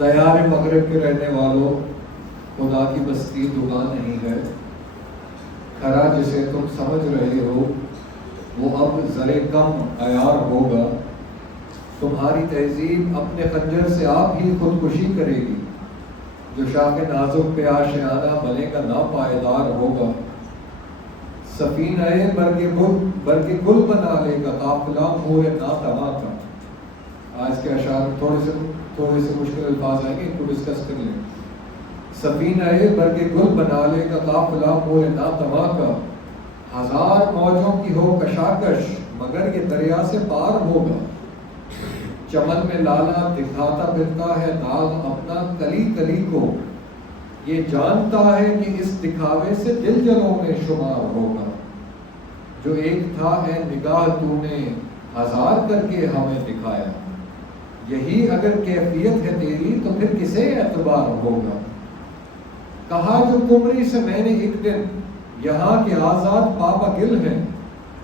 دیار مغرب کے رہنے والوں، خدا کی بستی دگا نہیں ہے، کھرا جسے تم سمجھ رہے ہو وہ اب ذرے کم عیار ہوگا۔ تمہاری تہذیب اپنے خنجر سے آپ ہی خودکشی کرے گی، جو شاخ نازک پہ آشیانہ بنے کا ناپائیدار ہوگا۔ سفینہ برگ گل بنا لے گا قافلہ مور ناتواں کا۔ آج کے اشعار تھوڑے سے مشکل الفاظ آئیں گے، ان کو ڈسکس کر لیں۔ سفینہ برگ گل بنا لے گا قافلہ مور ناتواں کا، ہزار موجوں کی ہو کشاکش مگر یہ دریا سے پار ہوگا۔ چمن میں لالا دکھاتا پھرتا ہے داغ اپنا کلی کلی کو، یہ جانتا ہے کہ اس دکھاوے سے دل جلوں میں شمار ہوگا۔ جو ایک تھا اے نگاہ تو نے ہزار کر کے ہمیں دکھایا، یہی اگر کیفیت ہے تیری تو پھر کسے اعتبار ہوگا۔ کہا جو کمری سے میں نے ایک دن یہاں کے آزاد پاپا گل ہیں،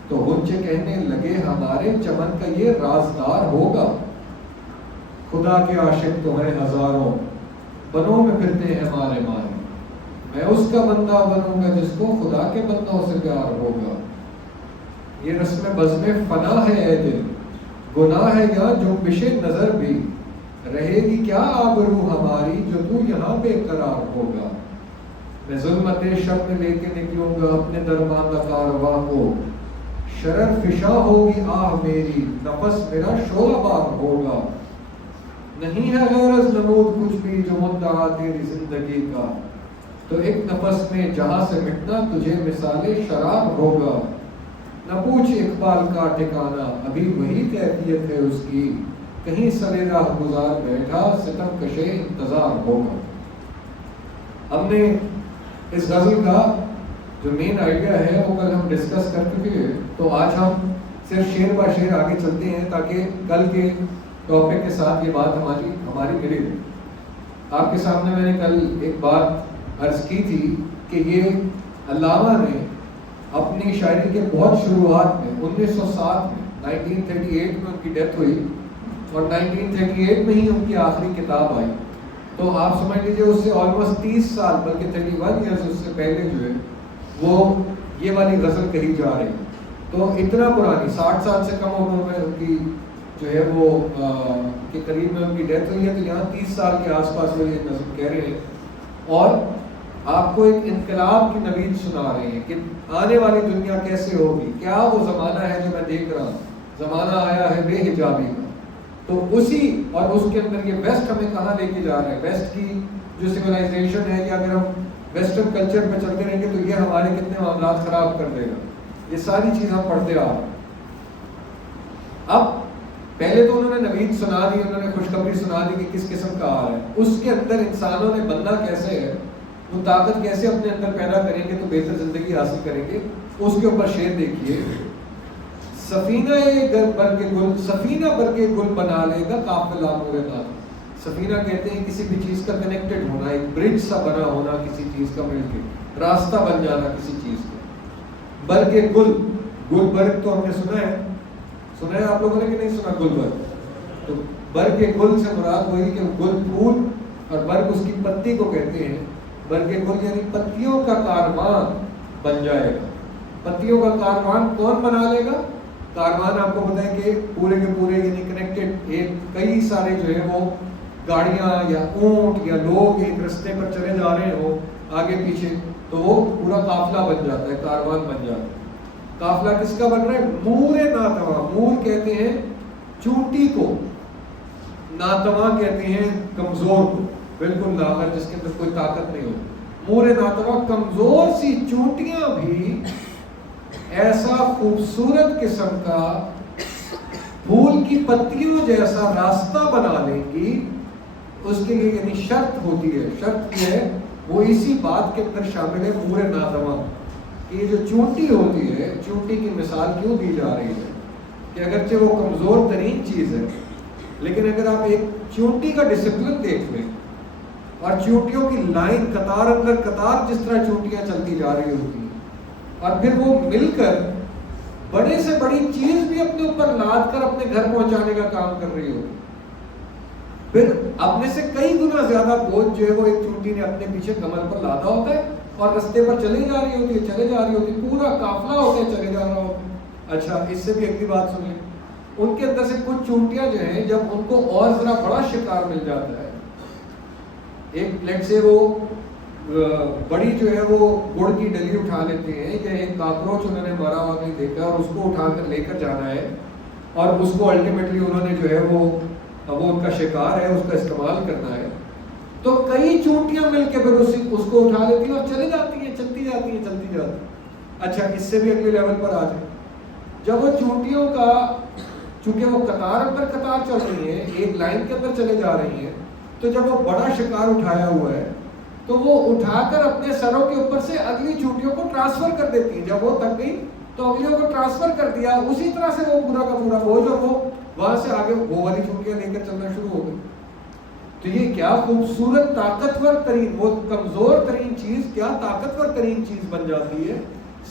تو حجے کہنے لگے ہمارے چمن کا یہ رازدار ہوگا۔ خدا کے عاشق تو ہیں ہزاروں، بنوں میں پھرتے ہیں مارے مارے، میں اس کا بندہ بنوں گا جس کو خدا کے بندوں سے پیار ہوگا۔ یہ رسم بزم فنا ہے اے دل، گناہ ہے یا جنبش نظر بھی، رہے گی کیا آبرو ہماری جو تو یہاں بے قرار ہوگا۔ میں ظلمت شب میں لے کے نکلوں گا اپنے درماندہ کارواں کو، شرر فشاں ہوگی آہ میری، نفس میرا شعلہ بار ہوگا۔ نہیں ہے غرض نمود کچھ بھی جو مدعا تیری زندگی کا، تو ایک نفس میں جہاں سے مٹنا تجھے مثال شرار ہوگا۔ نہ پوچھ اقبال کا ٹھکانہ ابھی وہی کیفیت ہے اس کی، کہیں سرے راہ گزار بیٹھا ستم کشے انتظار ہوگا۔ ہم نے اس غزل کا جو مین آئیڈیا ہے وہ کل ہم ڈسکس کر چکے ہیں، تو آج ہم صرف شعر با شعر آگے چلتے ہیں تاکہ کل کے ٹاپک کے ساتھ یہ بات ہماری ملے۔ آپ کے سامنے میں نے کل ایک بات عرض کی تھی کہ یہ علامہ نے اپنی شاعری کے بہت شروعات میں 1907 میں 1938 میں ان کی ڈیتھ ہوئی اور 1938 میں ہی ان کی آخری کتاب آئی، تو آپ سمجھ لیجیے اس سے آلموسٹ 30 سال بلکہ 31 ایئرس اس سے پہلے جو ہے وہ یہ والی غزل کہی جا رہی، تو اتنا پرانی 60 سال سے کم عمر میں ان کی جو ہے وہ کے قریب میں ان کی ڈیتھ ہوئی ہے، تو یہاں 30 سال کے آس پاس وہ یہ نظم کہہ رہے ہیں اور آپ کو ایک انقلاب کی نوید سنا رہے ہیں کہ آنے والی دنیا کیسے ہوگی، کیا وہ زمانہ ہے جو میں دیکھ رہا ہوں، زمانہ آیا ہے بے حجابی کا۔ تو اسی اور اس کے اندر یہ ویسٹ ہمیں کہاں لے کے جا رہے ہیں، ویسٹ کی جو سویلائزیشن ہے، یا اگر ہم ویسٹرن کلچر پہ چلتے رہیں گے تو یہ ہمارے کتنے معاملات خراب کر دے گا، یہ ساری چیز ہم پڑھتے آ رہے ہیں۔ اب پہلے تو انہوں نے نوید سنا دی، انہوں نے خوشخبری سنا دی کہ کس قسم کا آ رہا ہے، اس کے اندر انسانوں نے بننا کیسے ہے، وہ طاقت کیسے اپنے اندر پیدا کریں گے تو بہتر زندگی حاصل کریں گے، اس کے اوپر شعر دیکھیے۔ سفینہ برگ گل بنا لے گا قافلہ مور ناتواں۔ سفینہ کہتے ہیں کسی بھی چیز کا کنیکٹڈ ہونا، ایک برج سا بنا ہونا کسی چیز کا، مل کے راستہ بن جانا کسی چیز کا۔ برگ گل برگ تو ہم نے سنا ہے آپ لوگوں نے کہ نہیں سنا گل برگ؟ تو برگ گل سے مراد وہی کہ گل پھول اور برگ اس کی پتی کو کہتے ہیں۔ برگ گل یعنی پتیوں کا کاروان بن جائے گا۔ پتیوں کا کاروان کون بنا لے گا؟ کاروان آپ کو پتہ ہے کہ پورے کے پورے یعنی کنیکٹڈ، ایک کئی سارے جو ہے وہ گاڑیاں یا اونٹ یا لوگ ایک رستے پر چلے جا رہے ہو آگے پیچھے، تو وہ پورا قافلہ بن جاتا ہے، کاروان بن جاتا ہے۔ قافلہ کس کا بن رہا ہے؟ مور ناتواں۔ مور کہتے ہیں چونٹی کو، ناتواں کہتے ہیں کمزور کو، بالکل لاغر جس کے اندر کوئی طاقت نہیں ہوتی۔ مور ناتواں کمزور سی چونٹیاں بھی ایسا خوبصورت قسم کا پھول کی پتیوں جیسا راستہ بنا لیں گی، اس کے لیے یعنی شرط ہوتی ہے، شرط یہ ہے وہ اسی بات کے اندر شامل ہے مور ناتواں، کہ یہ جو چونٹی ہوتی ہے، چونٹی کی مثال کیوں دی جا رہی ہے کہ اگرچہ وہ کمزور ترین چیز ہے، لیکن اگر آپ ایک چونٹی کا ڈسپلن دیکھ لیں اور چونٹیوں کی لائن قطار اندر قطار جس طرح چونٹیاں چلتی جا رہی ہوتی ہیں اور پھر وہ مل کر بڑے سے بڑی چیز بھی اپنے اوپر لاد کر اپنے گھر پہنچانے کا کام کر رہی ہوتی، پھر اپنے سے کئی گنا زیادہ بوجھ جو ہے وہ ایک چونٹی نے اپنے پیچھے کمر پر لادا ہوتا ہے اور رستے پر چلی جا رہی ہوتی ہے، چلے جا رہی ہوتی ہے، پورا قافلہ ہوتا ہے چلے جا رہا ہوتا ہے۔ اچھا اس سے بھی اگلی بات سن لیں، ان کے اندر سے کچھ چونٹیاں جو ہیں جب ان کو اور ذرا بڑا شکار مل جاتا ہے، ایک پلیٹ سے وہ بڑی جو ہے وہ گڑ کی ڈلی اٹھا لیتے ہیں، یا ایک کاکروچ انہوں نے مارا ہوا نہیں دیکھا اور اس کو اٹھا کر لے کر جانا ہے، اور اس کو الٹیمیٹلی انہوں نے جو ہے وہ ان کا شکار ہے، اس کا استعمال کرنا ہے، تو کئی چونٹیاں مل کے پھر اس کو اٹھا لیتی ہیں اور چلی جاتی ہیں، چلتی جاتی ہیں، چلتی جاتی ہیں۔ اچھا اس سے بھی اگلے لیول پر آ جائیں، جب وہ چونٹیوں کا چونکہ وہ قطار اندر قطار چل رہی ہیں، ایک لائن کے اندر چلے جا رہی ہیں، تو جب وہ بڑا شکار اٹھایا ہوا ہے تو وہ اٹھا کر اپنے سروں کے اوپر سے اگلی چونٹیوں کو ٹرانسفر کر دیتی ہیں، جب وہ تک گئی تو اگلیوں کو ٹرانسفر کر دیا، اسی طرح سے وہ پورا کا پورا بوجھ اور وہ وہاں سے آگے وہ والی چونٹیاں لے کر چلنا شروع ہو گئی۔ تو یہ کیا خوبصورت طاقتور ترین، وہ کمزور ترین چیز کیا طاقتور ترین چیز بن جاتی ہے،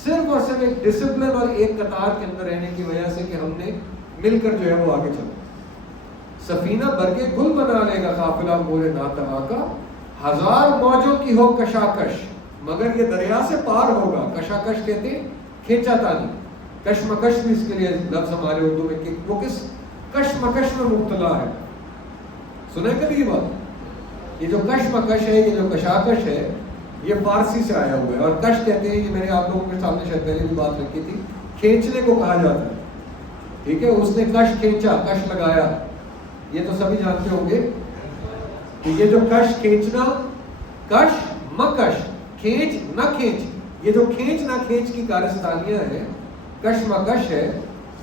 صرف اور صرف ایک ڈسپلن اور ایک قطار کے اندر رہنے کی وجہ سے کہ ہم نے مل کر جو ہے وہ آگے چلے۔ سفینہ برگے گل بنا لے گا قافلہ مول ناتوا کا، ہزار موجوں کی ہو کشاکش مگر یہ دریا سے پار ہوگا۔ کشاکش کہتے ہیں کھینچا تانی، کشمکش بھی اس کے لیے لفظ ہمارے اردو میں کہ وہ کس کشمکش میں مبتلا ہے۔ سنا ہے کبھی یہ بات؟ یہ جو کشمکش ہے، یہ جو کشاکش ہے، یہ فارسی سے آیا ہوا ہے، اور کش کہتے ہیں، یہ میں نے آپ لوگوں کے سامنے شاید پہلے بھی بات رکھی تھی، کھینچنے کو کہا جاتا ہے، ٹھیک ہے، اس نے کش کھینچا، کش لگایا، یہ تو سبھی جانتے ہوں گے کہ یہ جو کش کھینچنا، کش مکش، کھینچ نہ کھینچ، یہ جو کھینچ نہ کھینچ کی کارستانیاں ہیں، کش مکش ہے،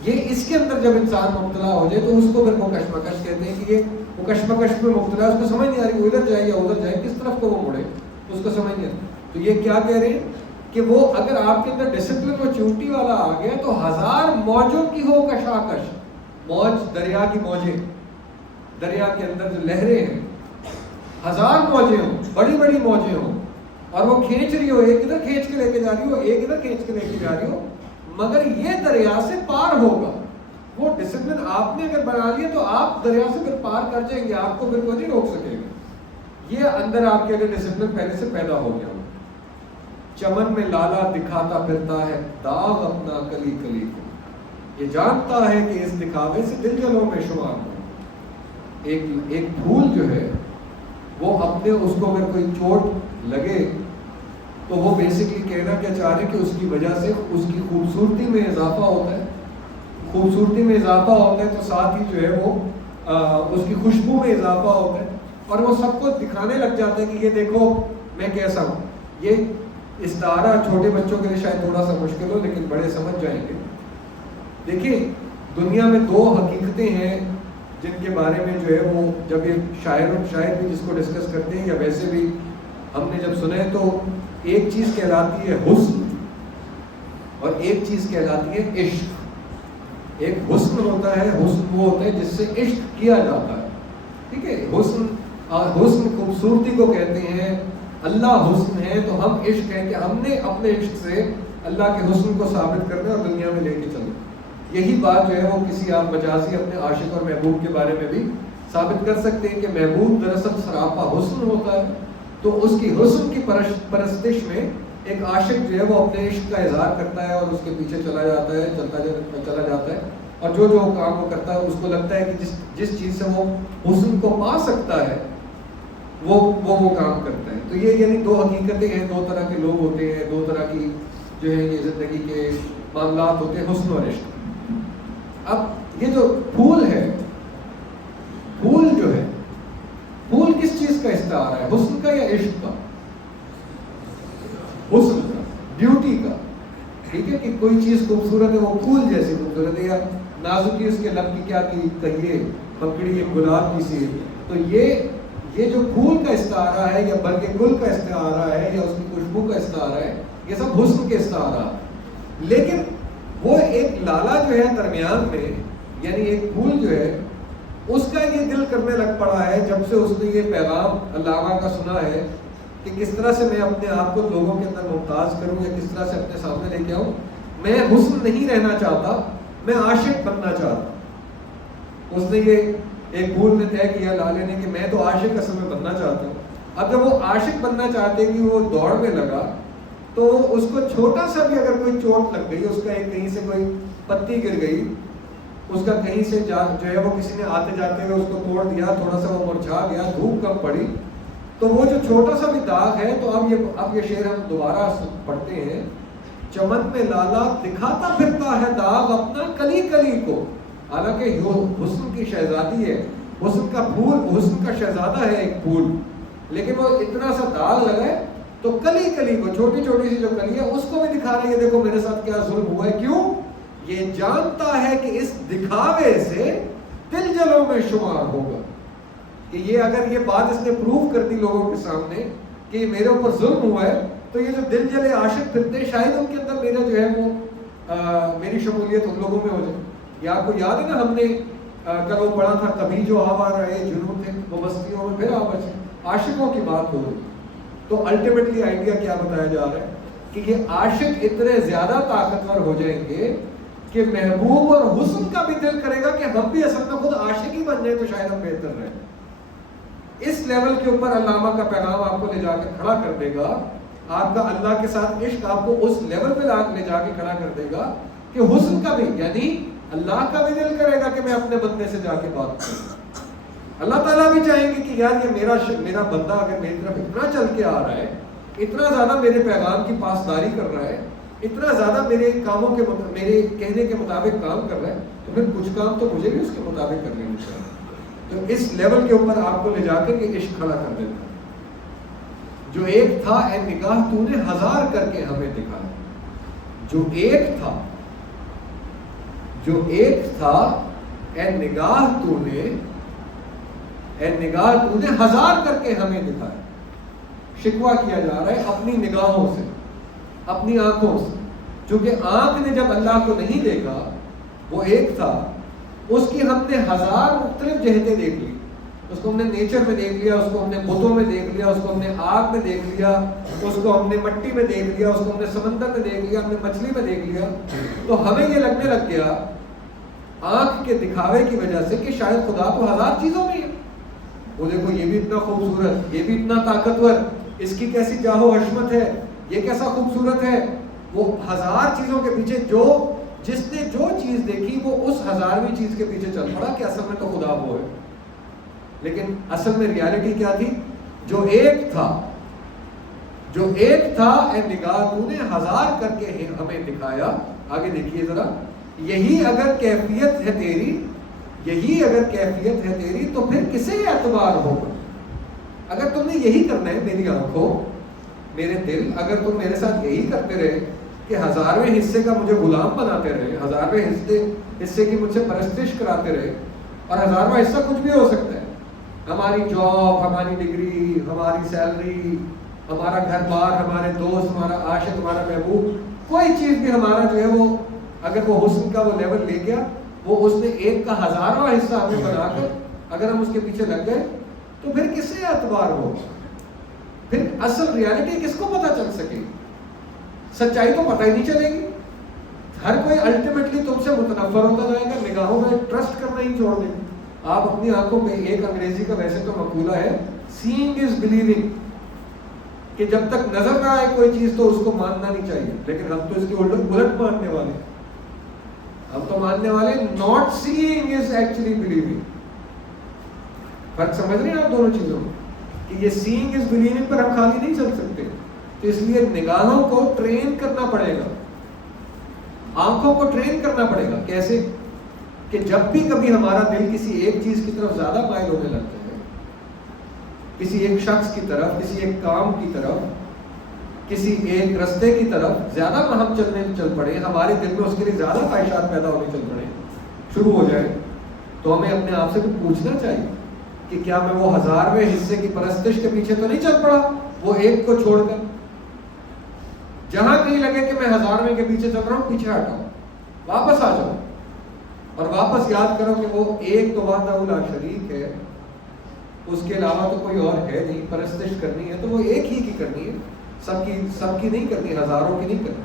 یہ اس کے اندر جب انسان مبتلا ہو جائے تو اس کو پھر وہ کشمکش کہتے ہیں کہ یہ وہ کشمکش میں مبتلا ہے، اس کو سمجھ نہیں آ رہی وہ ادھر جائے یا ادھر جائے، کس طرف کو وہ مڑے، اس کو سمجھ نہیں آ رہی۔ تو یہ کیا کہہ رہے ہیں کہ وہ اگر آپ کے اندر ڈسپلن و چونٹی والا آ گیا تو ہزار موجوں کی ہو کشاکش، موج دریا کی موجیں، دریا کے اندر جو لہریں ہیں، ہزار موجیں ہوں، بڑی بڑی موجیں ہوں، اور وہ کھینچ رہی ہو، ایک ادھر کھینچ کے لے کے جا رہی ہو، ایک ادھر کھینچ کے لے کے جا رہی ہو، مگر یہ دریا سے پار ہوگا۔ وہ ڈسپلن آپ نے اگر بنا لیا تو آپ دریا سے پھر پار کر جائیں گے، آپ کو پھر کوئی نہیں روک سکے گا۔ یہ اندر آپ کے اگر ڈسپلن پہلے سے پیدا ہو گیا ہو۔ چمن میں لالا دکھاتا پھرتا ہے داغ اپنا کلی کلی کو، یہ جانتا ہے کہ اس دکھاوے سے دل جلوں میں شمار ہو۔ ایک پھول جو ہے وہ اپنے اس کو اگر کوئی چوٹ لگے تو وہ بیسکلی کہنا کیا چاہ رہے ہیں کہ اس کی وجہ سے اس کی خوبصورتی میں اضافہ ہوتا ہے، خوبصورتی میں اضافہ ہوتا ہے تو ساتھ ہی جو ہے وہ اس کی خوشبو میں اضافہ ہوتا ہے، اور وہ سب کو دکھانے لگ جاتا ہے کہ یہ دیکھو میں کیسا ہوں۔ یہ استعارہ چھوٹے بچوں کے لیے شاید تھوڑا سا مشکل ہو، لیکن بڑے سمجھ جائیں گے۔ دیکھیں دنیا میں دو حقیقتیں ہیں جن کے بارے میں جو ہے وہ جب یہ شاعر بھی جس کو ڈسکس کرتے ہیں یا ویسے بھی ہم نے جب سنے تو ایک چیز کہلاتی ہے حسن اور ایک چیز کہلاتی ہے عشق۔ ایک حسن ہوتا ہے، حسن وہ ہوتا ہے جس سے عشق کیا جاتا ہے، ٹھیک ہے، حسن حسن خوبصورتی کو کہتے ہیں، اللہ حسن ہے تو ہم عشق ہیں کہ ہم نے اپنے عشق سے اللہ کے حسن کو ثابت کرنا اور دنیا میں لے کے چلنا۔ یہی بات جو ہے وہ کسی آپ مجازی اپنے عاشق اور محبوب کے بارے میں بھی ثابت کر سکتے ہیں کہ محبوب دراصل سراپا حسن ہوتا ہے، تو اس کی حسن کی پرستش میں ایک عاشق جو ہے وہ اپنے عشق کا اظہار کرتا ہے اور اس کے پیچھے چلا جاتا ہے، چلا جاتا ہے، اور جو کام وہ کرتا ہے اس کو لگتا ہے کہ جس چیز سے وہ حسن کو پا سکتا ہے وہ کام کرتا ہے۔ تو یہ یعنی دو حقیقتیں ہیں، دو طرح کے لوگ ہوتے ہیں، دو طرح کی جو ہے یہ زندگی کے معاملات ہوتے ہیں، حسن اور عشق۔ اب یہ جو پھول ہے، پھول جو ہے، پھول کس چیز کا استعارہ ہے، حسن کا یا عشق کا؟ حسن کا، بیوٹی کا، ٹھیک ہے، کہ کوئی چیز خوبصورت ہے وہ پھول جیسی خوبصورت ہے، یا نازکی اس کے لب کی کیا کی کہیے پکڑی ایک گلاب کی سی، تو یہ جو پھول کا استعارہ ہے یا برگ گل کا استعارہ ہے یا اس کی خوشبو کا استعارہ ہے، یہ سب حسن کے استعارہ۔ لیکن وہ ایک لالا جو ہے درمیان میں، یعنی ایک پھول جو ہے، اس کا یہ دل کرنے لگ پڑا ہے جب سے اس نے یہ پیغام علامہ کا سنا ہے کہ کس طرح سے میں اپنے آپ کو لوگوں کے اندر ممتاز کروں یا کس طرح سے اپنے سامنے لے کے آؤں۔ میں حسن نہیں رہنا چاہتا، میں عاشق بننا چاہتا۔ اس نے یہ ایک پھول نے طے کیا لالے نے کہ میں تو عاشق اصل میں بننا چاہتا ہوں. اب جب وہ عاشق بننا چاہتے کہ وہ دوڑ میں لگا تو اس کو چھوٹا سا بھی اگر کوئی چوٹ لگ گئی, اس کا ایک کہیں سے کوئی پتی گر گئی, اس کا کہیں سے جو ہے وہ کسی نے آتے جاتے ہوئے اس کو توڑ دیا, تھوڑا سا وہ مرجھا گیا, دھوپ کم پڑی, تو وہ جو چھوٹا سا بھی داغ ہے, تو اب یہ شعر ہم دوبارہ پڑھتے ہیں. چمن میں لالا دکھاتا پھرتا ہے داغ اپنا کلی کلی کو, حالانکہ حسن کی شہزادی ہے, حسن کا پھول, حسن کا شہزادہ ہے ایک پھول, لیکن وہ اتنا سا داغ لگا ہے تو کلی کلی کو, چھوٹی چھوٹی سی جو کلی ہے اس کو بھی دکھا رہی ہے, دیکھو میرے ساتھ کیا ظلم ہوا ہے. کیوں؟ یہ جانتا ہے کہ اس دکھاوے سے دل جلوں میں شمار ہوگا, کہ یہ اگر یہ بات اس نے پروف کر دی لوگوں کے سامنے کہ میرے اوپر ظلم ہوا ہے, تو یہ جو دل جلے عاشق پھرتے شاید ان کے اندر میرا جو ہے وہ میری شمولیت ان لوگوں میں ہو جائے. یہ آپ کو یاد ہے نا, ہم نے کل وہ پڑھا تھا, کبھی جو آوا رہے جنون تھے وہ بستیوں میں پھر آ بچے. عاشقوں کی بات ہو رہی, تو الٹیمیٹلی آئیڈیا کیا بتایا جا رہا ہے کہ یہ عاشق اتنے زیادہ طاقتور ہو جائیں گے کہ محبوب اور حسن کا بھی دل کرے گا کہ ہم بھی اصل میں خود عاشق ہی بن جائیں تو شاید ہم بہتر رہیں. اس لیول کے اوپر علامہ کا پیغام آپ کو لے جا کے کھڑا کر دے گا. آپ کا اللہ کے ساتھ عشق آپ کو اس لیول پہ لے جا کے کھڑا کر دے گا کہ حسن کا بھی, یعنی اللہ کا بھی دل کرے گا کہ میں اپنے بندے سے جا کے بات کروں. اللہ تعالیٰ بھی چاہیں گے کہ یار یہ میرا بندہ اگر میری طرف اتنا چل کے آ رہا ہے, اتنا زیادہ میرے پیغام کی پاسداری کر رہا ہے, اتنا زیادہ میرے کاموں کے میرے کہنے کے مطابق کام کر رہا ہے, تو پھر کچھ کام تو مجھے بھی اس کے مطابق کرنے چاہیے. تو اس لیول کے اوپر آپ کو لے جا کر یہ عشق کھڑا کر دیتا ہے. جو ایک تھا اے نگاہ تو نے ہزار کر کے ہمیں دکھایا, جو ایک تھا اے نگاہ تو نے ہزار کر کے ہمیں دکھایا. شکوہ کیا جا رہا ہے اپنی نگاہوں سے, اپنی آنکھوں سے. چونکہ آنکھ نے جب اللہ کو نہیں دیکھا, وہ ایک تھا, اس کی ہم نے ہزار مختلف جہتیں دیکھ لی. اس کو ہم نے نیچر میں دیکھ لیا, اس کو ہم نے بتوں میں دیکھ لیا, اس کو ہم نے آگ میں دیکھ لیا, اس کو ہم نے مٹی میں دیکھ لیا, اس کو ہم نے سمندر میں دیکھ لیا, ہم نے مچھلی میں دیکھ لیا. تو ہمیں یہ لگنے لگ گیا آنکھ کے دکھاوے کی وجہ سے کہ شاید خدا تو ہزار چیزوں میں ہے. وہ دیکھو یہ بھی اتنا خوبصورت, یہ بھی اتنا طاقتور, اس کی کیسی جاہو حشمت ہے, یہ کیسا خوبصورت ہے. وہ ہزار چیزوں کے پیچھے جس نے جو چیز دیکھی وہ اس ہزارویں چیز کے پیچھے چل پڑا کہ اصل میں تو خدا وہ ہے. لیکن اصل میں ریالٹی کیا تھی؟ جو ایک تھا اے نگاہ تو نے ہزار کر کے ہمیں دکھایا. آگے دیکھیے ذرا, یہی اگر کیفیت ہے تیری تو پھر کسے اعتبار ہوگا. اگر تم نے یہی کرنا ہے میری آنکھوں, میرے دل, اگر تم میرے ساتھ یہی کرتے رہے کہ ہزارویں حصے کا مجھے غلام بناتے رہے, ہزارویں حصے کی مجھ سے پرستش کراتے رہے, اور ہزارواں حصہ کچھ بھی ہو سکتا ہے, ہماری جاب, ہماری ڈگری, ہماری سیلری, ہمارا گھر بار, ہمارے دوست, ہمارا عاشق, ہمارا محبوب, کوئی چیز بھی ہمارا جو ہے وہ اگر وہ حسن کا وہ لیول لے گیا, وہ اس نے ایک کا ہزارواں حصہ ہمیں بنا کر اگر ہم اس کے پیچھے لگ گئے تو پھر کس سے اعتبار ہو؟ پھر اصل ریالٹی کس کو پتہ چل سکے؟ سچائی تو پتہ ہی نہیں چلے گی. ہر کوئی الٹیمیٹلی تم سے متنفر ہوتا جائے گا, نگاہوں میں ٹرسٹ کرنا ہی چھوڑ دیں گے. آپ اپنی آنکھوں پہ, ایک انگریزی کا ویسے تو مقولہ ہے سینگ از بلیونگ, کہ جب تک نظر نہ آئے کوئی چیز تو اس کو ماننا نہیں چاہیے. لیکن ہم تو اس کے الٹ ماننے والے, ہم تو ماننے والے not seeing is actually believing. فرق سمجھ رہے ہیں آپ دونوں چیزوں کو, کہ یہ سیئنگ از بلیونگ پر ہم خالی نہیں چل سکتے. تو اس لیے نگاہوں کو ٹرین کرنا پڑے گا, آنکھوں کو ٹرین کرنا پڑے گا. کیسے؟ کہ جب بھی کبھی ہمارا دل کسی ایک چیز کی طرف زیادہ مائل ہونے لگتا ہے, کسی ایک شخص کی طرف, کسی ایک کام کی طرف, کسی ایک رستے کی طرف زیادہ ہم چل پڑے, ہمارے دل میں اس کے لیے زیادہ خواہشات پیدا ہونے چل پڑے شروع ہو جائے, تو ہمیں اپنے آپ سے بھی پوچھنا چاہیے کہ کیا میں وہ ہزارویں حصے کی پرستش کے پیچھے تو نہیں چل پڑا, وہ ایک کو چھوڑ کر. جہاں کہیں لگے کہ میں ہزارویں کے پیچھے چل رہا ہوں, پیچھے ہٹاؤ, واپس آ جاؤ, اور واپس یاد کرو کہ وہ ایک تو وحدہ لا شریک ہے, اس کے علاوہ تو کوئی اور ہے نہیں. پرستش کرنی ہے تو وہ ایک ہی کی کرنی ہے, سب کی نہیں کرنی, ہزاروں کی نہیں کرنی.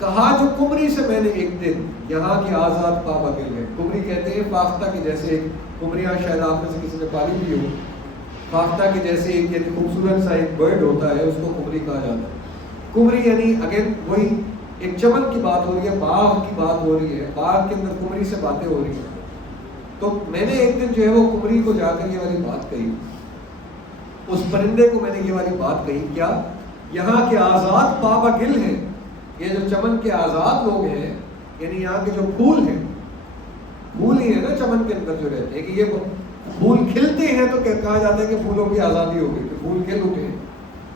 کہا جو کمری سے میں نے ایک دن یہاں کی آزاد پابا گل ہے. کمری کہتے ہیں فاختہ کے جیسے ایک کمریاں شاید آپ میں سے کسی نے پالی بھی ہو. فاختہ کے جیسے ایک یعنی خوبصورت سا ایک برڈ ہوتا ہے, اس کو کمری کہا جاتا ہے. کمری یعنی اگین وہی ایک چمن کی بات ہو رہی ہے, باغ کی بات ہو رہی ہے, باغ کے اندر کمری سے باتیں ہو رہی ہیں. تو میں نے ایک دن جو ہے وہ کمری کو جا کر یہ والی بات کہی, اس پرندے کو میں نے یہ والی بات کہی, کیا یہاں کے آزاد پابا گل ہیں, یہ جو چمن کے آزاد لوگ ہیں, یعنی یہاں کے جو پھول ہیں, پھول ہی ہے نا چمن کے اندر جو رہتے ہیں, کہ یہ پھول کھلتے ہیں تو کہا جاتا ہے کہ پھولوں کی آزادی ہو گئی, کہ پھول کھل اٹھے ہیں.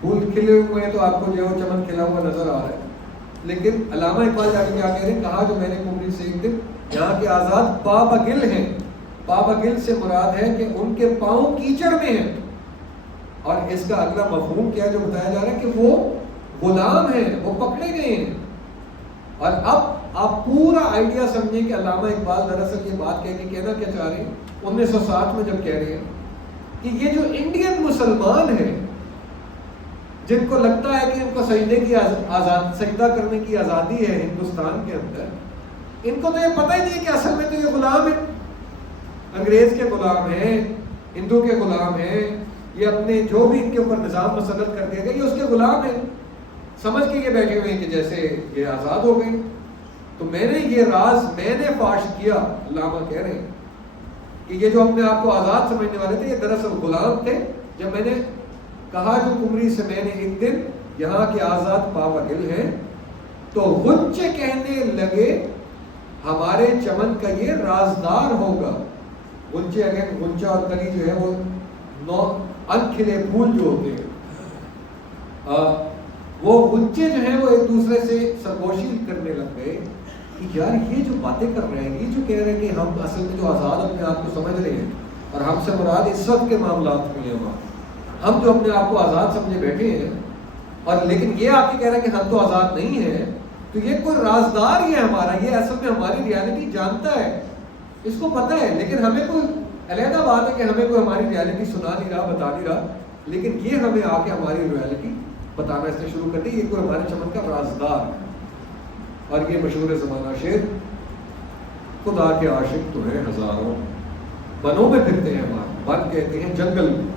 پھول کھلے ہوئے ہیں تو آپ کو جو ہے وہ چمن کھلا ہوا نظر آ رہا ہے. لیکن علامہ اقبال جا کے کیا کہہ رہے ہیں, کہا جو میں نے کمری سے ایک دن یہاں کے آزاد پابا گل ہیں. پابا گل سے مراد ہے کہ ان کے پاؤں کیچڑ میں ہیں. اور اس کا اگلا مفہوم کیا جو بتایا جا رہا ہے کہ وہ غلام ہیں, وہ پکڑے گئے ہیں. اور اب آپ پورا آئیڈیا سمجھیں کہ علامہ اقبال دراصل یہ بات کہہ کے کہنا کیا چاہ رہے ہیں 1960 میں, جب کہہ رہے ہیں کہ یہ جو انڈین مسلمان ہیں جن کو لگتا ہے کہ ان کو سجدہ کرنے کی آزادی ہے ہندوستان کے اندر, ان کو تو یہ پتہ ہی نہیں ہے کہ اصل میں تو یہ غلام ہیں, انگریز کے غلام ہیں, ہندو کے غلام ہیں, یہ اپنے جو بھی ان کے اوپر نظام مسلط کر دیا گیا یہ اس کے غلام ہیں. سمجھ کے یہ بیٹھے ہوئے ہیں کہ جیسے یہ آزاد ہو گئے. تو میں نے یہ راز میں نے فاش کیا, علامہ کہہ رہے ہیں کہ یہ جو اپنے آپ کو آزاد سمجھنے والے تھے یہ دراصل غلام تھے. جب میں نے کہا جو کمری سے میں نے ایک دن یہاں کے آزاد پابا گل ہیں, تو غنچے کہنے لگے ہمارے چمن کا یہ رازدار ہوگا. غنچے اگر غنچہ اور کلی جو ہے وہ انکھلے پھول جو ہوتے ہیں, وہ غنچے جو ہیں وہ ایک دوسرے سے سرگوشی کرنے لگ گئے کہ یار یہ جو باتیں کر رہے ہیں, یہ جو کہہ رہے ہیں کہ ہم اصل میں جو آزاد اپنے آپ کو سمجھ رہے ہیں, اور ہم سے مراد اس وقت کے معاملات میں ہیں, ہم جو اپنے آپ کو آزاد سمجھے بیٹھے ہیں, اور لیکن یہ آپ کہہ رہے ہیں کہ ہم تو آزاد نہیں ہیں, تو یہ کوئی رازدار ہی ہے ہمارا, یہ اصل میں ہماری ریالٹی جانتا ہے, اس کو پتہ ہے. لیکن ہمیں کوئی علیحدہ بات ہے کہ ہمیں کوئی ہماری ریالٹی سنا نہیں رہا, بتا نہیں رہا, لیکن یہ ہمیں آ کے ہماری ریالٹی بتانا اس نے شروع کر دی. یہ کوئی ہمارے چمن کا رازدار ہے. اور یہ مشہور زمانہ شعر, خدا کے عاشق تو ہیں ہزاروں, بنوں میں پھرتے ہیں ہمارے, بن کہتے ہیں جنگل میں.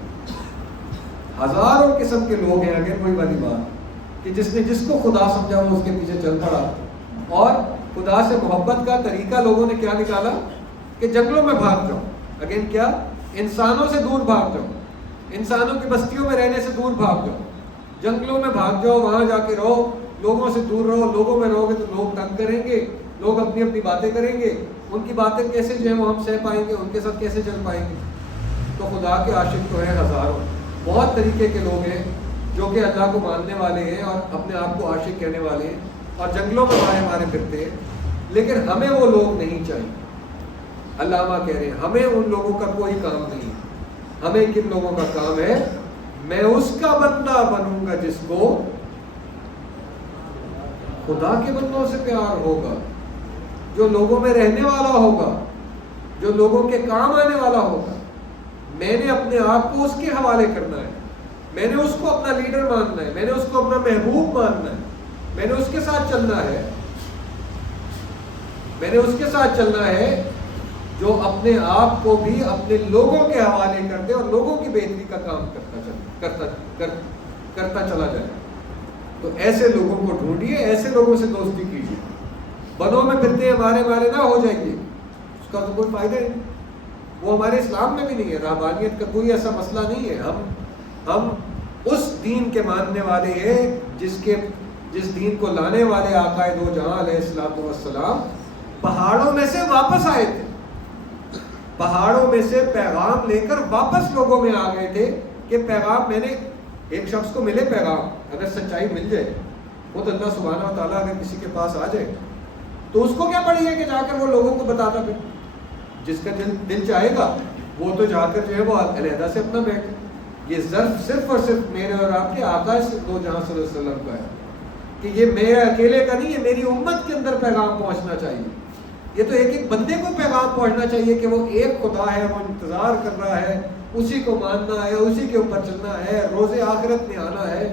ہزاروں قسم کے لوگ ہیں, اگر کوئی والی بات کہ جس نے جس کو خدا سمجھا وہ اس کے پیچھے چل پڑا. اور خدا سے محبت کا طریقہ لوگوں نے کیا نکالا کہ جنگلوں میں بھاگ جاؤ. اگین کیا, انسانوں سے دور بھاگ جاؤ, انسانوں کی بستیوں میں رہنے سے دور بھاگ جاؤ, جنگلوں میں بھاگ جاؤ, وہاں جا کے رہو, لوگوں سے دور رہو. لوگوں میں رہو گے تو لوگ تنگ کریں گے, لوگ اپنی اپنی باتیں کریں گے, ان کی باتیں کیسے جو ہے وہ ہم سہ پائیں گے, ان کے ساتھ کیسے چل پائیں گے. تو خدا کے عاشق تو ہیں ہزاروں, بہت طریقے کے لوگ ہیں جو کہ اللہ کو ماننے والے ہیں اور اپنے آپ کو عاشق کہنے والے ہیں, اور جنگلوں میں مارے پھرتے ہیں. لیکن ہمیں وہ لوگ نہیں چاہیے. علامہ کہہ رہے ہیں ہمیں ان لوگوں کا کوئی کام نہیں. ہمیں کن لوگوں کا کام ہے, میں اس کا بندہ بنوں گا جس کو خدا کے بندوں سے پیار ہوگا, جو لوگوں میں رہنے والا ہوگا, جو لوگوں کے کام آنے والا ہوگا. میں نے اپنے آپ کو اس کے حوالے کرنا ہے, میں نے اس کو اپنا لیڈر ماننا ہے, میں نے اس کو اپنا محبوب ماننا ہے, میں نے اس کے ساتھ چلنا ہے, میں نے اس کے ساتھ چلنا ہے جو اپنے آپ کو بھی اپنے لوگوں کے حوالے کر دے اور لوگوں کی بہتری کا کام کرتا چلا جائے. تو ایسے لوگوں کو ڈھونڈیے, ایسے لوگوں سے دوستی کیجیے. بنوں میں پھرتے ہیں مارے نہ ہو جائیے, اس کا تو کوئی فائدہ نہیں. وہ ہمارے اسلام میں بھی نہیں ہے, رہبانیت کا کوئی ایسا مسئلہ نہیں ہے. ہم اس دین کے ماننے والے ہیں جس دین کو لانے والے آقا دو جہاں علیہ الصلوۃ والسلام پہاڑوں میں سے واپس آئے تھے. پہاڑوں میں سے پیغام لے کر واپس لوگوں میں آ گئے تھے کہ پیغام, میں نے ایک شخص کو ملے پیغام, اگر سچائی مل جائے, خود اللہ سبحانہ و تعالیٰ اگر کسی کے پاس آ جائے تو اس کو کیا پڑی ہے کہ جا کر وہ لوگوں کو بتاتا پھر. جس کا دل چاہے گا وہ تو جا کر جو ہے وہ علیحدہ سے اپنا بیٹھے. یہ ظرف صرف اور صرف میرے اور آپ کے آقا دو جہاں صلی اللہ علیہ وسلم کا ہے کہ یہ میرے اکیلے کا نہیں ہے, میری امت کے اندر پیغام پہنچنا چاہیے. یہ تو ایک ایک بندے کو پیغام پہنچنا چاہیے کہ وہ ایک خدا ہے, وہ انتظار کر رہا ہے, اسی کو ماننا ہے, اسی کے اوپر چلنا ہے, روز آخرت میں آنا ہے.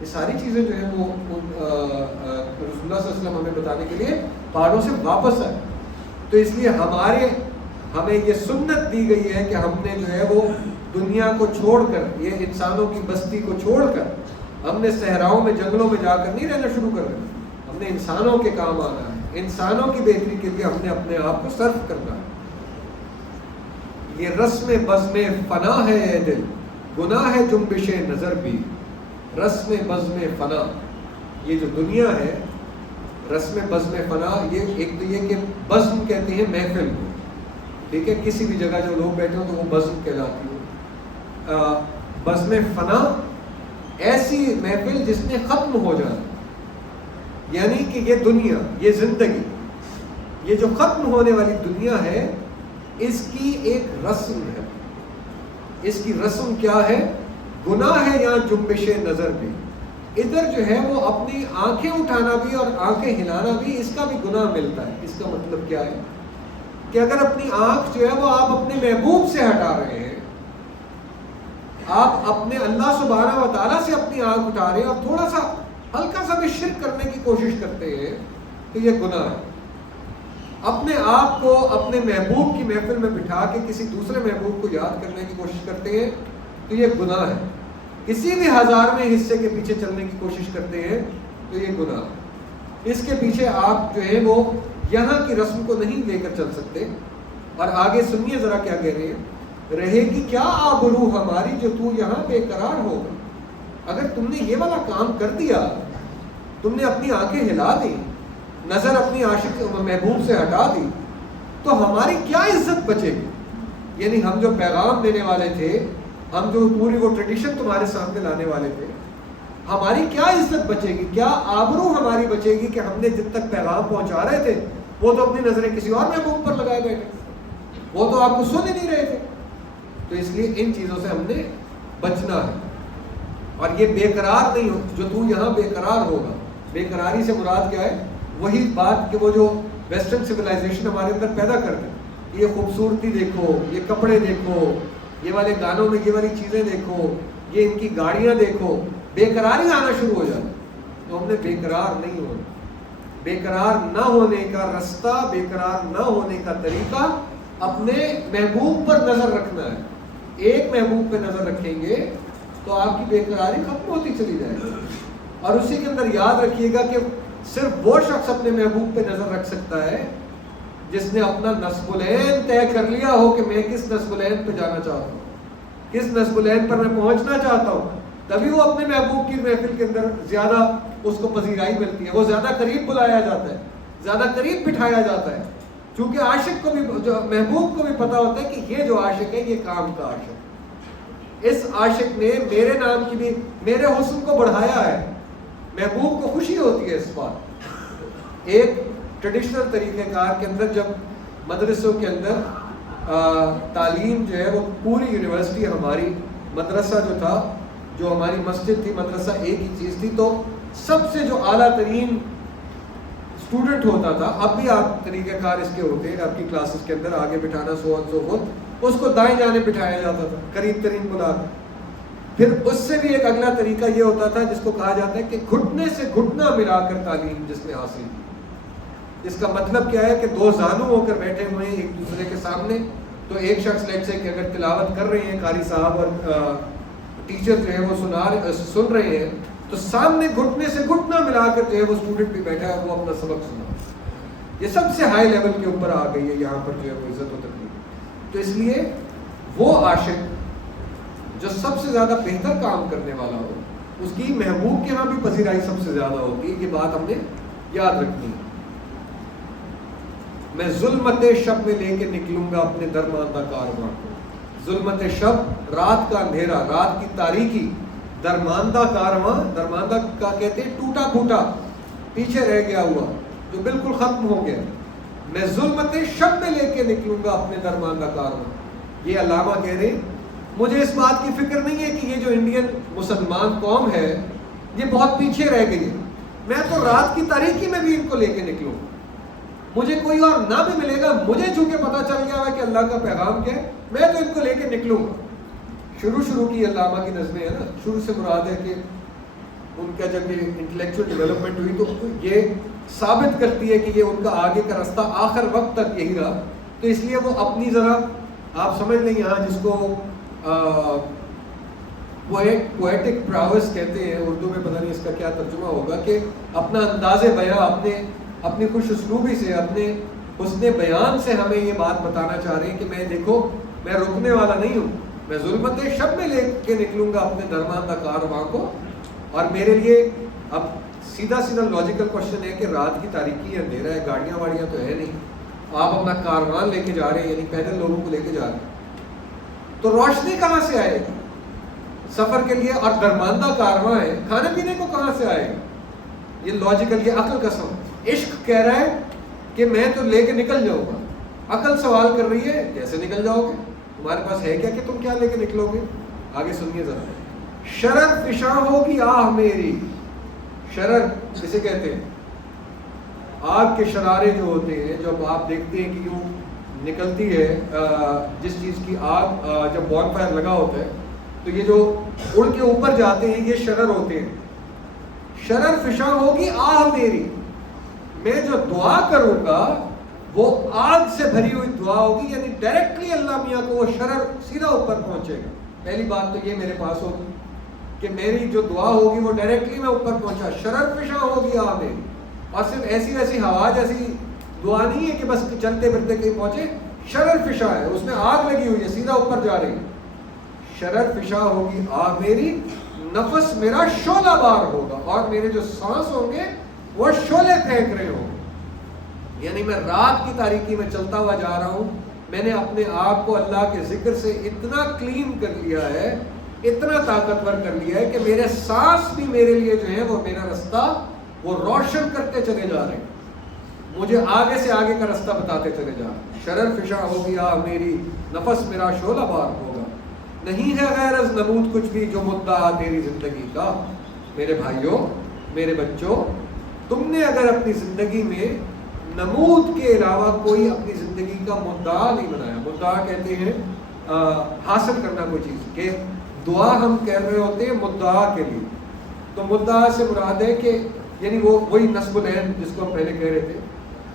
یہ ساری چیزیں جو ہیں وہ رسول اللہ صلی اللہ علیہ وسلم ہمیں بتانے کے لیے پہاڑوں سے واپس آئے. تو اس لیے ہمیں یہ سنت دی گئی ہے کہ ہم نے جو ہے وہ دنیا کو چھوڑ کر, یہ انسانوں کی بستی کو چھوڑ کر ہم نے صحراؤں میں جنگلوں میں جا کر نہیں رہنا شروع کر دینا. ہم نے انسانوں کے کام آنا ہے, انسانوں کی بہتری کے لیے ہم نے اپنے آپ کو صرف کرنا ہے. یہ رسم بزم فنا ہے اے دل, گناہ ہے جنبش نظر بھی. رسم بزم فنا, یہ جو دنیا ہے رسم بزم فنا, یہ ایک تو یہ کہ بزم کہتے ہیں محفل کو, ٹھیک ہے, کسی بھی جگہ جو لوگ بیٹھے ہو تو وہ بزم کہلاتی ہے. بزم فنا ایسی محفل جس نے ختم ہو جانا, یعنی کہ یہ دنیا, یہ زندگی, یہ جو ختم ہونے والی دنیا ہے اس کی ایک رسم ہے. اس کی رسم کیا ہے؟ گناہ ہے یہاں جنبش نظر بھی. ادھر جو ہے وہ اپنی آنکھیں اٹھانا بھی اور آنکھیں ہلانا بھی, اس کا بھی گناہ ملتا ہے. اس کا مطلب کیا ہے کہ اگر اپنی آنکھ جو ہے وہ آپ اپنے محبوب سے ہٹا رہے ہیں, آپ اپنے اللہ سبحانہ و تعالیٰ سے اپنی آنکھ اٹھا رہے ہیں اور تھوڑا سا ہلکا سا بھی شرک کرنے کی کوشش کرتے ہیں تو یہ گناہ ہے. اپنے آپ کو اپنے محبوب کی محفل میں بٹھا کے کسی دوسرے محبوب کو یاد کرنے کی کوشش کرتے ہیں تو یہ گناہ ہے. کسی بھی ہزارویں حصے کے پیچھے چلنے کی کوشش کرتے ہیں تو یہ گناہ ہے. اس کے پیچھے آپ جو ہے وہ یہاں کی رسم کو نہیں لے کر چل سکتے. اور آگے سنیے ذرا کیا کہہ رہے ہیں, رہے گی کیا آبرو ہماری جو تو یہاں بے قرار ہوگا. اگر تم نے یہ والا کام کر دیا, تم نے اپنی آنکھیں ہلا دی, نظر اپنی عاشق محبوب سے ہٹا دی, تو ہماری کیا عزت بچے گی. یعنی ہم جو پیغام دینے والے تھے, ہم جو پوری وہ ٹریڈیشن تمہارے سامنے لانے والے تھے, ہماری کیا عزت بچے گی, کیا آبرو ہماری بچے گی کہ ہم نے جن تک پیغام پہنچا رہے تھے وہ تو اپنی نظریں کسی اور محبوب پر لگائے بیٹھے, وہ تو آپ کو سن ہی نہیں رہے تھے. تو اس لیے ان چیزوں سے ہم نے بچنا ہے. اور یہ بے قرار نہیں ہو, جو تو یہاں بے قرار ہوگا, بے قراری سے مراد کیا ہے؟ وہی بات کہ وہ جو ویسٹرن سویلائزیشن ہمارے اندر پیدا کر دے, یہ خوبصورتی دیکھو, یہ کپڑے دیکھو, یہ والے گانوں میں یہ والی چیزیں دیکھو, یہ ان کی گاڑیاں دیکھو, بے قراری آنا شروع ہو جائے. تو ہم نے بے قرار نہیں ہونا. بے قرار نہ ہونے کا رستہ, بے قرار نہ ہونے کا طریقہ اپنے محبوب پر نظر رکھنا ہے. ایک محبوب پہ نظر رکھیں گے تو آپ کی بے قراری ختم ہوتی چلی جائے گی. اور اسی کے اندر یاد رکھیے گا کہ صرف وہ شخص اپنے محبوب پہ نظر رکھ سکتا ہے جس نے اپنا نصب العین طے کر لیا ہو کہ میں کس نصب العین پہ جانا چاہتا ہوں, کس نصب العین پر میں پہنچنا چاہتا ہوں. تبھی وہ اپنے محبوب کی محفل کے اندر زیادہ اس کو پذیرائی ملتی ہے, وہ زیادہ قریب بلایا جاتا ہے, زیادہ قریب بٹھایا جاتا ہے. کیونکہ عاشق کو بھی, جو محبوب کو بھی پتا ہوتا ہے کہ یہ جو عاشق ہے یہ کام کا عاشق ہے, اس عاشق نے میرے نام کی بھی, میرے حسن کو بڑھایا ہے. محبوب کو خوشی ہوتی ہے اس بات. ایک ٹریڈیشنل طریقہ کار کے اندر جب مدرسوں کے اندر تعلیم جو ہے وہ پوری یونیورسٹی, ہماری مدرسہ جو تھا, جو ہماری مسجد تھی, مدرسہ ایک ہی چیز تھی, تو سب سے جو اعلیٰ ترین اسٹوڈنٹ ہوتا تھا, اب بھی آپ طریقہ کار اس کے ہوتے ہیں آپ کی کلاسز کے اندر, آگے بٹھانا سو فوت, اس کو دائیں جانے بٹھایا جاتا تھا قریب ترین بلا کر. پھر اس سے بھی ایک اگلا طریقہ یہ ہوتا تھا جس کو کہا جاتا ہے کہ گھٹنے سے گھٹنا ملا کر تعلیم جس نے حاصل کی. اس کا مطلب کیا ہے کہ دو زانو ہو کر بیٹھے ہوئے ہیں ایک دوسرے کے سامنے, تو ایک شخص لیٹ سے کہ اگر تلاوت کر رہے ہیں قاری صاحب اور ٹیچر جو ہے وہ سن رہے ہیں, تو سامنے گھٹنے سے گھٹنا ملا کر جو ہے وہ اسٹوڈنٹ بھی بیٹھا ہے, وہ اپنا سبق سنا. یہ سب سے ہائی لیول کے اوپر آ گئی ہے یہاں پر جو ہے وہ عزت و تقریم. تو اس لیے وہ عاشق جو سب سے زیادہ بہتر کام کرنے والا ہو, اس کی محبوب کے ہاں بھی پذیرائی سب سے زیادہ ہوتی ہے. یہ بات ہم نے یاد رکھنی ہے. میں ظلمت شب میں لے کے نکلوں گا اپنے درماندہ کارواں کو. ظلمت شب, رات کا اندھیرا, رات کی تاریکی, درماندہ کارواں, درماندہ کا کہتے ہیں ٹوٹا پھوٹا, پیچھے رہ گیا ہوا, جو بالکل ختم ہو گیا. میں ظلمت شب میں لے کے نکلوں گا اپنے درماندہ کارواں. یہ علامہ کہہ رہے مجھے اس بات کی فکر نہیں ہے کہ یہ جو انڈین مسلمان قوم ہے یہ بہت پیچھے رہ گئی ہے. میں تو رات کی تاریکی میں بھی ان کو لے کے نکلوں, مجھے کوئی اور نہ بھی ملے گا, مجھے چونکہ پتا چل گیا ہے کہ اللہ کا پیغام کیا ہے, میں تو ان کو لے کے نکلوں گا. شروع کی علامہ کی نظمیں ہے نا, شروع سے مراد ہے کہ ان کا جب یہ انٹلیکچوئل ڈیولپمنٹ ہوئی تو یہ ثابت کرتی ہے کہ یہ ان کا آگے کا رستہ آخر وقت تک یہی رہا. تو اس لیے وہ اپنی ذرا آپ سمجھ لیں یہاں جس کو پوئٹک پراوس کہتے ہیں اردو میں، پتہ نہیں اس کا کیا ترجمہ ہوگا، کہ اپنا انداز بیاں اپنی خوش اسلوبی سے، اپنے حسن بیان سے ہمیں یہ بات بتانا چاہ رہے ہیں کہ میں دیکھو میں رکنے والا نہیں ہوں، میں ظلمت شب میں لے کے نکلوں گا اپنے درماندہ کارواں کو. اور میرے لیے اب سیدھا لاجیکل کوشچن ہے کہ رات کی تاریکی ہے، اندھیرا ہے، گاڑیاں واڑیاں تو ہے نہیں، آپ اپنا کاروان لے کے جا رہے ہیں، یعنی پیدل لوگوں کو لے کے جا رہے ہیں، تو روشنی کہاں سے آئے گی سفر کے لیے؟ اور درماندہ کارواں ہے، کھانے پینے کو کہاں سے آئے گا؟ یہ لاجیکل، یہ عقل قسم. عشق کہہ رہا ہے کہ میں تو لے کے نکل جاؤں گا. عقل سوال کر رہی ہے کیسے نکل جاؤ گے؟ تمہارے پاس ہے کیا کہ تم کیا لے کے نکلو گے؟ آگے سنیے ذرا. شرر فشاں ہوگی آہ میری. شرر کسے کہتے ہیں؟ آگ کے شرارے جو ہوتے ہیں، جب آپ دیکھتے ہیں کہ یوں نکلتی ہے جس چیز کی آگ، جب بون فائر لگا ہوتا ہے تو یہ جو اڑ کے اوپر جاتے ہیں یہ شرر ہوتے ہیں. شرر فشاں ہوگی آہ میری. میں جو دعا کروں گا وہ آگ سے بھری ہوئی دعا ہوگی، یعنی ڈائریکٹلی اللہ میاں کو وہ شرر سیدھا اوپر پہنچے گا. پہلی بات تو یہ میرے پاس ہوگی کہ میری جو دعا ہوگی وہ ڈائریکٹلی میں اوپر پہنچا. شرر فشاں ہوگی آہ میری. اور صرف ایسی ویسی ہوا جیسی دعا نہیں ہے کہ بس چلتے پھرتے کہیں پہنچے، شرر فشاں ہے، اس میں آگ لگی ہوئی ہے، سیدھا اوپر جا رہی ہے. شرر فشاں ہوگی آہ میری، نفس میرا شعلہ بار ہوگا، اور میرے جو سانس ہوں گے وہ شعلے پھینک رہے ہوں گے. یعنی میں رات کی تاریکی میں چلتا ہوا جا رہا ہوں، میں نے اپنے آپ کو اللہ کے ذکر سے اتنا کلین کر لیا ہے، اتنا طاقتور کر لیا ہے کہ میرے سانس بھی میرے لیے جو ہے وہ میرا رستہ وہ روشن کرتے چلے جا رہے ہیں، مجھے آگے سے آگے کا رستہ بتاتے چلے جا رہے ہیں. شرر فشاں ہوگی آہ میری، نفس میرا شعلہ بار ہوگا. نہیں ہے غیر از نمود کچھ بھی جو مدعا تیری زندگی کا. میرے بھائیوں، میرے بچوں، تم نے اگر اپنی زندگی میں نمود کے علاوہ کوئی اپنی زندگی کا مدعا نہیں بنایا. مدعا کہتے ہیں حاصل کرنا کوئی چیز، کہ دعا ہم کہہ رہے ہوتے ہیں مدعا کے لیے. تو مدعا سے مراد ہے کہ یعنی وہ وہی نصب العین جس کو ہم پہلے کہہ رہے تھے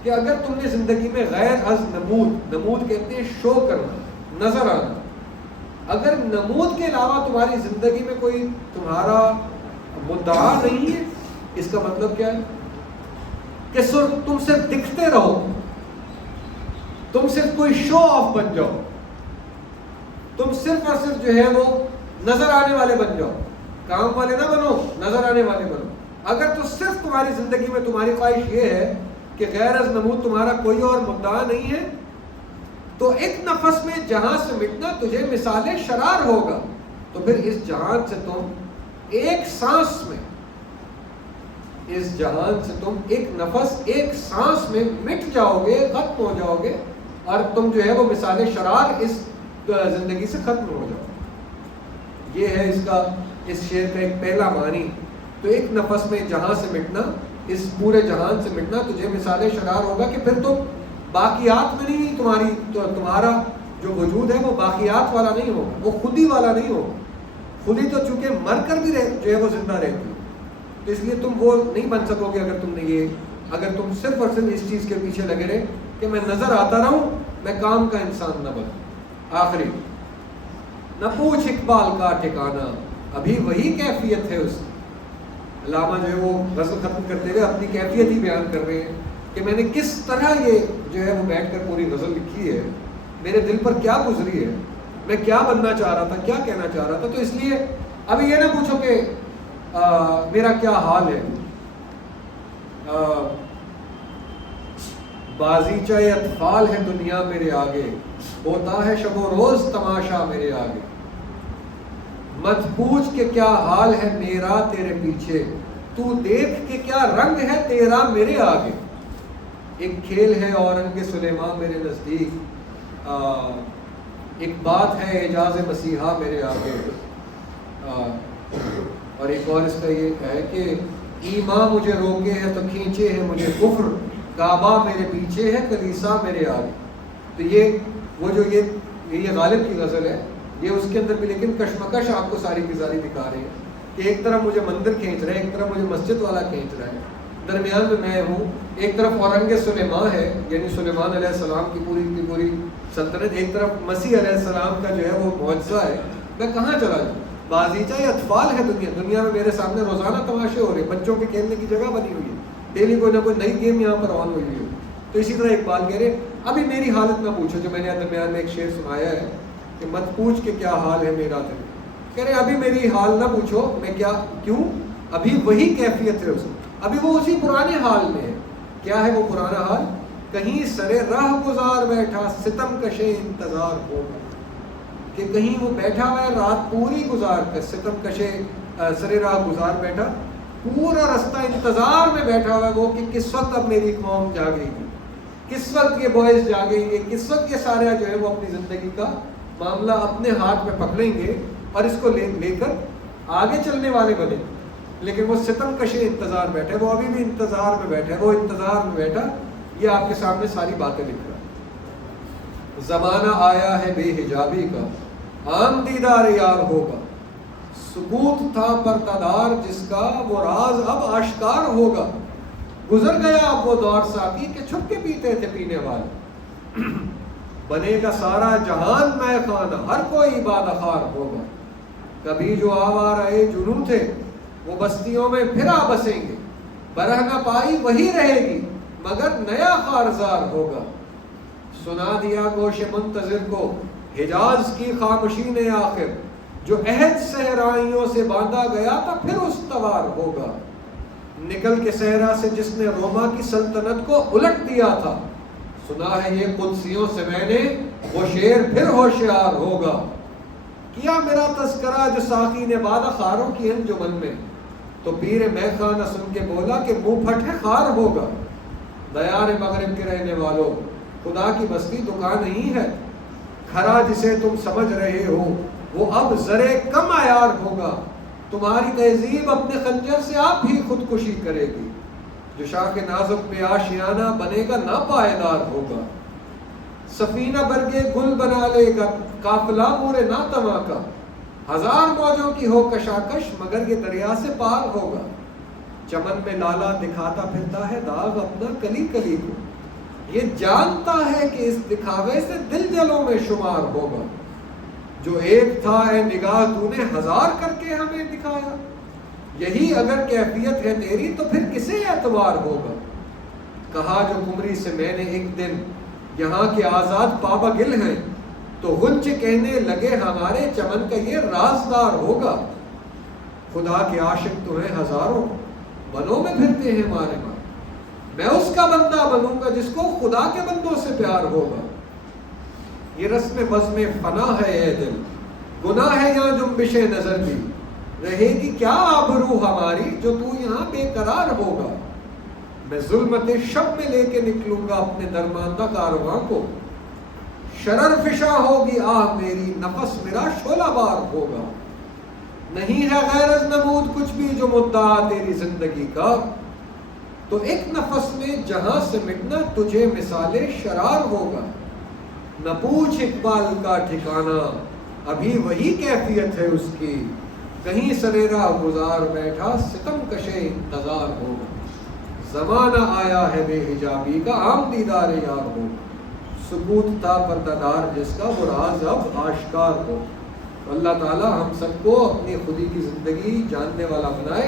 کہ اگر تم نے زندگی میں غیر از نمود، نمود کہتے ہیں شو کرنا، نظر آنا، اگر نمود کے علاوہ تمہاری زندگی میں کوئی تمہارا مدعا نہیں ہے، اس کا مطلب کیا ہے کہ تم صرف دکھتے رہو، تم صرف کوئی شو آف بن جاؤ، تم صرف اور صرف جو ہے وہ نظر آنے والے بن جاؤ. کام والے نہ بنو، نظر آنے والے بنو. اگر تو صرف تمہاری زندگی میں تمہاری خواہش یہ ہے کہ غیر از نمود تمہارا کوئی اور مدعا نہیں ہے، تو ایک نفس میں جہاں سے مٹنا تجھے مثال شرار ہوگا. تو پھر اس جہان سے تم ایک سانس میں، اس جہان سے تم ایک نفس ایک سانس میں مٹ جاؤ گے، ختم ہو جاؤ گے، اور تم جو ہے وہ مثال شرار اس زندگی سے ختم ہو جاؤ. یہ ہے اس شعر کا ایک پہلا معنی. تو ایک نفس میں جہاں سے مٹنا، اس پورے جہان سے مٹنا تجھے مثال شرار ہوگا کہ پھر تم باقیات میں نہیں، تمہارا جو وجود ہے وہ باقیات والا نہیں ہوگا، وہ خودی والا نہیں ہوگا. خودی تو چونکہ مر کر بھی جو ہے وہ زندہ رہتی ہے، تو اس لیے تم وہ نہیں بن سکو گے اگر تم صرف اور صرف اس چیز کے پیچھے لگے رہے کہ میں نظر آتا رہوں، میں کام کا انسان نہ بنوں. آخری، نہ پوچھ اقبال کا ٹھکانہ، ابھی وہی کیفیت ہے اس کی. علامہ جو ہے وہ غزل ختم کرتے ہوئے اپنی کیفیت ہی بیان کر رہے ہیں کہ میں نے کس طرح یہ جو ہے وہ بیٹھ کر پوری غزل لکھی ہے، میرے دل پر کیا گزری ہے، میں کیا بننا چاہ رہا تھا، کیا کہنا چاہ رہا تھا. تو اس لیے ابھی یہ نہ پوچھو کہ میرا کیا حال ہے. بازیچہ اطفال ہے دنیا میرے آگے، ہوتا ہے شب و روز تماشا میرے آگے. مت پوچھ کہ کیا حال ہے میرا تیرے پیچھے، تو دیکھ کہ کیا رنگ ہے تیرا میرے آگے. ایک کھیل ہے اورنگ سلیمان میرے نزدیک، ایک بات ہے اعجاز مسیحا میرے آگے. اور ایک اور اس کا یہ ہے کہ ایمان مجھے روکے ہے تو کھینچے ہے مجھے کفر، کعبہ میرے پیچھے ہے کلیسا میرے آگے. تو یہ وہ جو یہ غالب کی غزل ہے، یہ اس کے اندر بھی لیکن کشمکش آپ کو ساری کی ساری دکھا رہے ہیں کہ ایک طرف مجھے مندر کھینچ رہا ہے، ایک طرف مجھے مسجد والا کھینچ رہا ہے، درمیان میں ہوں. ایک طرف اورنگ سلیمان ہے، یعنی سلیمان علیہ السلام کی پوری سلطنت، ایک طرف مسیح علیہ السلام کا جو ہے وہ معجزہ ہے. میں کہاں چلا جاؤں؟ بازیچہ یا اطفال ہے دنیا میں میرے سامنے روزانہ تماشے ہو رہے ہیں، بچوں کے کھیلنے کی جگہ بنی ہوئی ہے، ڈیلی کوئی نہ کوئی نئی گیم یہاں پر آن ہوئی ہوئی ہے. تو اسی طرح اقبال کہہ رہے ابھی میری حالت نہ پوچھو، جو میں نے درمیان میں ایک شعر سنایا ہے کہ مت پوچھ کے کیا حال ہے میرا دل. کہہ رہے ابھی میری حال نہ پوچھو، میں کیا کیوں، ابھی وہی کیفیت ہے اس میں، ابھی وہ اسی پرانے حال میں ہے. کیا ہے وہ پرانا حال؟ کہیں سرے راہ گزار بیٹھا ستم کشے انتظار ہوگا. کہ کہیں وہ بیٹھا ہوا ہے رات پوری گزار کر، ستم کشے سرے راہ گزار بیٹھا، پورا رستہ انتظار میں بیٹھا ہوا ہے وہ کہ کس وقت اب میری قوم جاگے گی، کس وقت یہ بوائز جاگیں گے، کس وقت یہ سارا جو ہے وہ اپنی زندگی کا معاملہ اپنے ہاتھ میں پکڑیں گے اور اس کو لے کر آگے چلنے والے بنے. لیکن وہ ستم کشے انتظار بیٹھے، وہ ابھی بھی انتظار میں بیٹھے، وہ انتظار میں بیٹھا. یہ آپ کے سامنے ساری باتیں لکھ رہا ہے. زمانہ آیا ہے بے حجابی کا، عام دیدار یار ہوگا. سکوت تھا پردہ جس کا، وہ راز اب آشکار ہوگا. گزر گیا اب وہ دور ساقی کہ چھپ کے پیتے تھے پینے والے. بنے گا سارا جہان میں خانہ، ہر کوئی بادخار ہوگا. کبھی جو آوارہ جنوں تھے وہ بستیوں میں پھر آ بسیں گے. برہ نہ پائی وہی رہے گی مگر نیا خارزار ہوگا. سنا دیا گوش منتظر کو حجاز کی خاموشی نے آخر، جو عہد صحرائیوں سے باندھا گیا تھا پھر استوار ہوگا. نکل کے صحرا سے جس نے روما کی سلطنت کو الٹ دیا تھا، سنا ہے یہ قدسیوں سے میں نے، وہ شیر پھر ہوشیار ہوگا. کیا میرا تذکرہ جو ساقی نے بادا خاروں کی انجمن میں، تو پیر میخانہ سن کے بولا کہ منہ پھٹ ہے خار ہوگا. دیار مغرب کے رہنے والوں، خدا کی بستی دکان نہیں ہے. کھرا جسے تم سمجھ رہے ہو وہ اب زرے کم عیار ہوگا. تمہاری تہذیب اپنے خنجر سے آپ ہی خودکشی کرے گی. جو شاخ نازک پہ آشیانہ بنے گا ناپائیدار ہوگا. سفینہ برگے گل بنا لے گا قافلہ مورے ناتما کا. ہزار موجوں کی ہو کشاکش مگر یہ دریا سے پار ہوگا. چمن میں لالا دکھاتا پھرتا ہے داغ اپنا کلی کلی کو. یہ جانتا ہے کہ اس دکھاوے سے دل جلوں میں شمار ہوگا. جو ایک تھا اے نگاہ تو نے ہزار کر کے ہمیں دکھایا. یہی اگر کیفیت ہے تیری تو پھر کسے اعتبار ہوگا. کہا جو کمری سے میں نے ایک دن یہاں کے آزاد پابا گل ہیں، تو غنچ کہنے لگے ہمارے چمن کا یہ رازدار ہوگا. خدا کے عاشق تو ہیں ہزاروں، بنوں میں پھرتے ہیں مارے مار. میں اس کا بندہ بنوں گا جس کو خدا کے بندوں سے پیار ہوگا. یہ رسم بزم فنا ہے اے دل، گناہ ہے یہاں جنبش نظر بھی. رہے گی کیا آبرو ہماری جو تو یہاں بے قرار ہوگا. میں ظلمت شب میں لے کے نکلوں گا اپنے درماندہ کارواں کو. شرر فشاں ہوگی آہ میری، نفس میرا شعلہ بار ہوگا. نہیں ہے غیرت نمود کچھ بھی جو مدعا تیری زندگی کا، تو ایک نفس میں جہاں سے مٹنا تجھے مثال شرار ہوگا. نہ پوچھ اقبال کا ٹھکانہ، ابھی وہی کیفیت ہے اس کی. کہیں سریرا گزار بیٹھا ستم کشے انتظار ہوگا. زمانہ آیا ہے بے حجابی کا، عام دیدار یار ہو. سکوت تھا پردہ دار جس کا، وہ راز اب آشکار ہو. اللہ تعالی ہم سب کو اپنی خودی کی زندگی جاننے والا بنائے.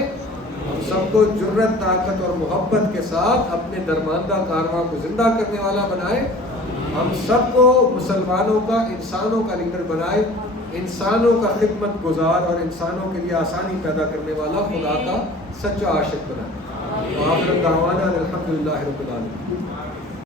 ہم سب کو جرت، طاقت اور محبت کے ساتھ اپنے درماندہ کارواں کو زندہ کرنے والا بنائے. ہم سب کو مسلمانوں کا، انسانوں کا لیڈر بنائے. انسانوں کا خدمت گزار اور انسانوں کے لیے آسانی پیدا کرنے والا خدا کا سچا عاشق بنائے. وآخر دعوانا الحمدللہ رب العالمین.